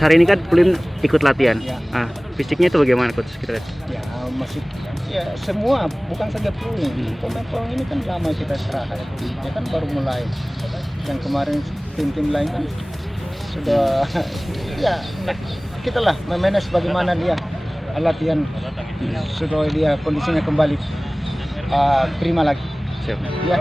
hari ini kan Pulin ikut latihan. Ya. Fisiknya itu bagaimana coach kita lihat? Ya masih ya semua, bukan saja Pulin. Pemain ini kan lama kita istirahat. Ya kan baru mulai. Yang kemarin tim-tim lain kan sudah ya kita lah memanage bagaimana dia latihan supaya dia kondisinya kembali prima lagi. Siap. Ya.